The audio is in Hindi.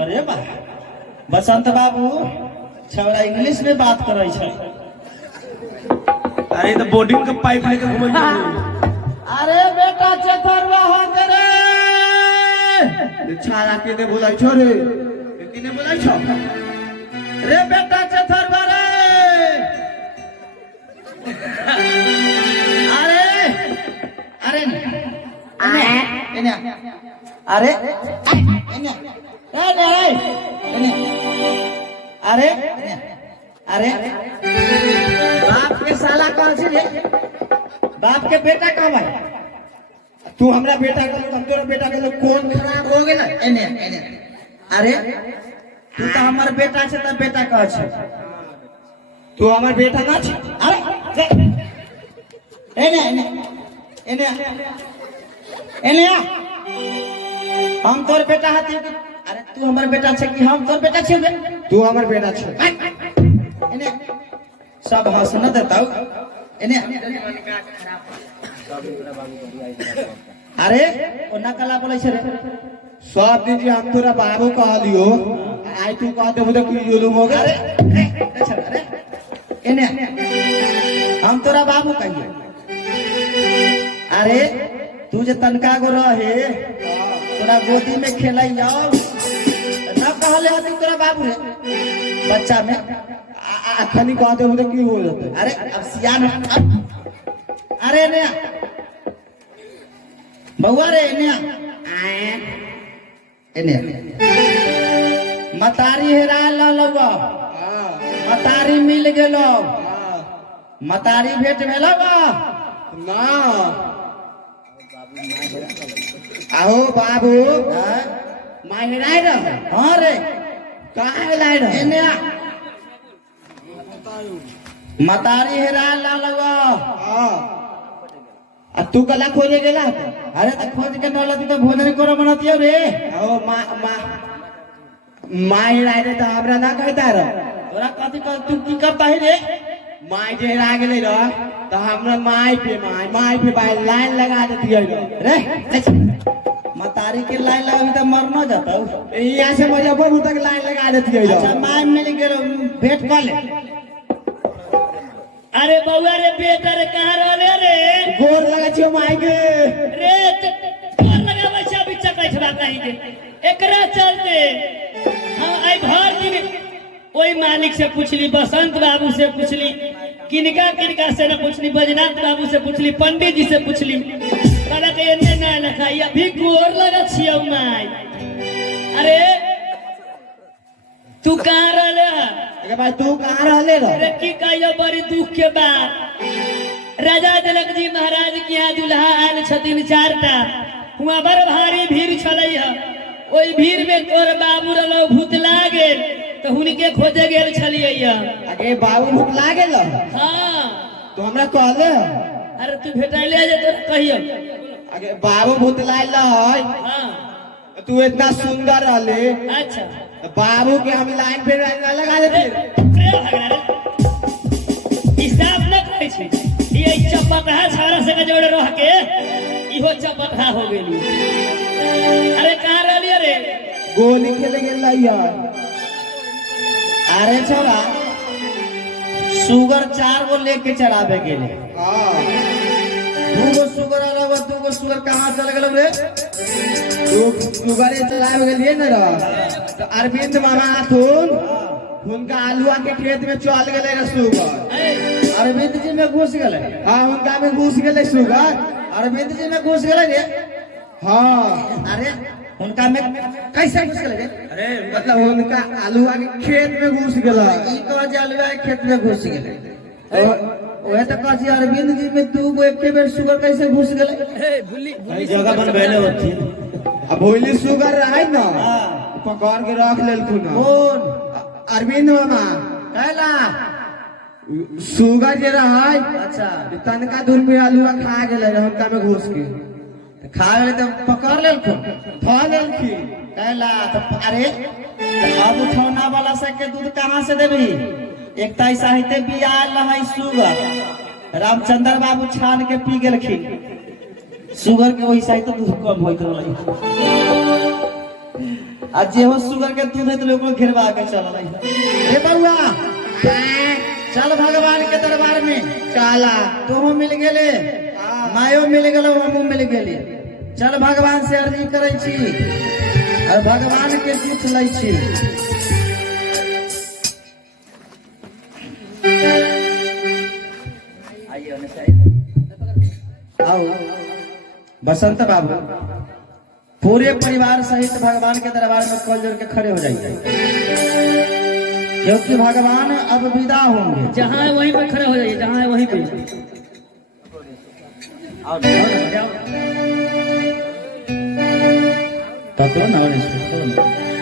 अरे बा बसंत बाबू छौड़ा इंग्लिश में बात करे छै। अरे तो बोर्डिंग का पाइप लेके घूम। अरे बेटा चतरवा हो रे छाया के ने बोलाई छो रे किने बोलाई छो रे बेटा चतरवा रे अरे अरे एने अरे एने अरे अरे बाप के साला कौन सी रे बाप के बेटा कब है तू हमरा बेटा का हम तोरा बेटा के कौन खराब हो गेल एने एने अरे तू तो हमार बेटा छै त बेटा कह छै तू हमार बेटा ना छ। अरे एने एने एने एने हम तोर बेटा हती अरे तू हमार बेटा छै कि हम तोर बेटा छै तू हमार बेटा छ। एने सब हंसना देता एने अरे ओना कला बोले छै रे सब दिन जी हम तोरा बाबू कहलियो आई तू कह देबो त की जुलुम हो गए। अरे एने हम तोरा बाबू कहिए अरे तू जे तनका गो रहे तोरा गोदी में खेलै जाओ न कहले हती तोरा बाबू रे बच्चा में अखनी कह देबो त की हो जते। अरे अब सियान अरे ने बउआ रे ने एने मतारी हेरा ललवा मतारी मिल गेलो मतारी भेट भेलो ना आओ बाबू माय हेराय रह हां रे काहे हेराय रह एने मतारी हेरा ललवा आ तू कला खोजे गेला अरे त खोज के नलती तो भोजन करो बनतियो रे ओ माय हेराय रे त हमरा ना कहता र तोरा कथि कर तू की करता है रे माय जे हेरा गेले र त हमरा माय पे लाइन लगा देती है रे मतारी के लाइन लगाबी त मर न जातौ यहाँ से मुजफ्फरपुर तक लाइन लगा देती है। अच्छा माय मिल गेलो भेंट कर ले अरे बउआ रे बेटा रे कहां रहले रे गोर लगा छियो माय के रे गोर लगाबै छै बिच्चा कहै छबा कहीं के एकरा चलते हम आई घर दिन ओई मालिक से पूछली बसंत बाबू से पूछली किनका किनका से न पूछली बजनाथ बाबू से पूछली पंडित जी से पूछली कहला के एने ना लखाई अभी गोर लगा छियो माय अरे तू कहां रहले अरे भाई तू कहां रहले रे अरे की कहियो बड़ी दुख के बात राजा जनक जी महाराज के यहाँ दुल्हा आयल छथिन 4टा हुआ बड़ भारी भीड़ छलै है ओई भीड़ में तोर बाबू रलो भूत लागल तो हुनके खोजे गेल छलियै अरे बाबू भूख लागल हां तो हमरा कहले अरे तू भेटैले जे तोरा कहियो अरे बाबू भूत लागल है हां तू इतना सुंदर रहले अच्छा बाबू के हम लाइन पे लगा देते हिसाब न करे छै ये चपकहा छाड़ा से जोड़े रह के इहो चपकहा हो गेली अरे कहां रहली रे गोली खेले गेल यार। अरे छोरा शुगर 4 गो लेके चढ़ावे गेले हां 2 गो शुगर अलग 2 गो शुगर कहां चल गेल रे तू शुगरे चलावे गेलिए न रे तो अरविंद मामा आथुन उनका आलुआ के खेत में चल गेले रे शुगर अरविंद जी में घुस गेले हां उनका में घुस गेले शुगर अरविंद जी में घुस गेले रे हां अरे उनका में कैसे घुस गेले रे अरे मतलब उनका आलुआ के खेत में घुस गेला ई तो जलवा खेत में घुस गेले ओहे तो कहसी अरविंद जी में 2 गो एक बेर शुगर कैसे घुस गेले भूली जगह बनबैले होती अब भोली शुगर रहे न पकड़ के रख लेलखुन कौन अरविंद मामा कहला शुगर जे रहे अच्छा तनका दूर पे आलुआ खा गेले रे हमका में घुस के खा गेले तो पकड़ लेलखुन खा लेलखिन कहला तो अरे अब उठौना वाला से के दूध कहां से देबी एक ताई साहित्य बियाल रहे शुगर रामचंद्र बाबू छान के पी गेलखिन शुगर के वही साहित्य दूध कम होइत रहे आज जे हो शुगर के दूध है तो लोग घेरवा के चल रही ए बउआ चल भगवान के दरबार में चला तोहो मिल गेले मायो मिल गेलो हमहू मिल गेली चल भगवान से अर्जी करे छी और भगवान के पूछ लै छी आओ बसंत बाबू पूरे परिवार सहित भगवान के दरबार में कल जोड़ के खड़े हो जाइए क्योंकि भगवान अब विदा होंगे। जहाँ है वहीं पे खड़े हो जाइए, जहाँ है वहीं पे। पकड़ो ना और इसको